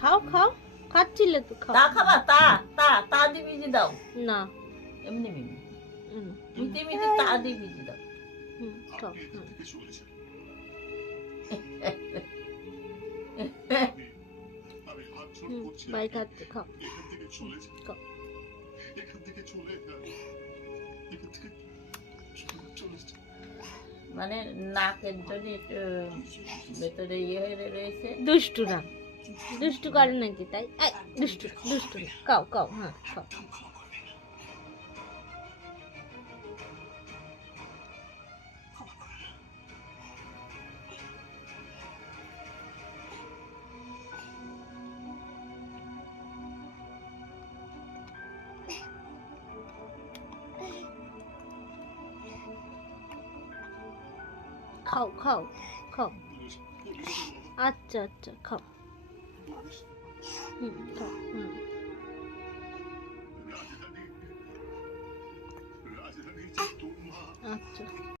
খাও খাও, খাচ্ছিলে তো, খাও। তা খাবা? তা তা তা দিয়ে ভিজে দাও। না, এমনি মিমি হুম, মিটি মিটি তা দিয়ে ভিজে দাও। খাও। বাই খাচ্ছে, খাও। খাও। মানে নাকের যদি একটু ভেতরে ইয়ে হয়ে রয়েছে। দুষ্টু না, দুষ্টু করে নাকি তাই? এই, দুষ্টু দুষ্টু না। খাও খাও, হ্যাঁ খাও। খাও খাও খাও। আচ্ছা আচ্ছা, খাও। খাও, আচ্ছা।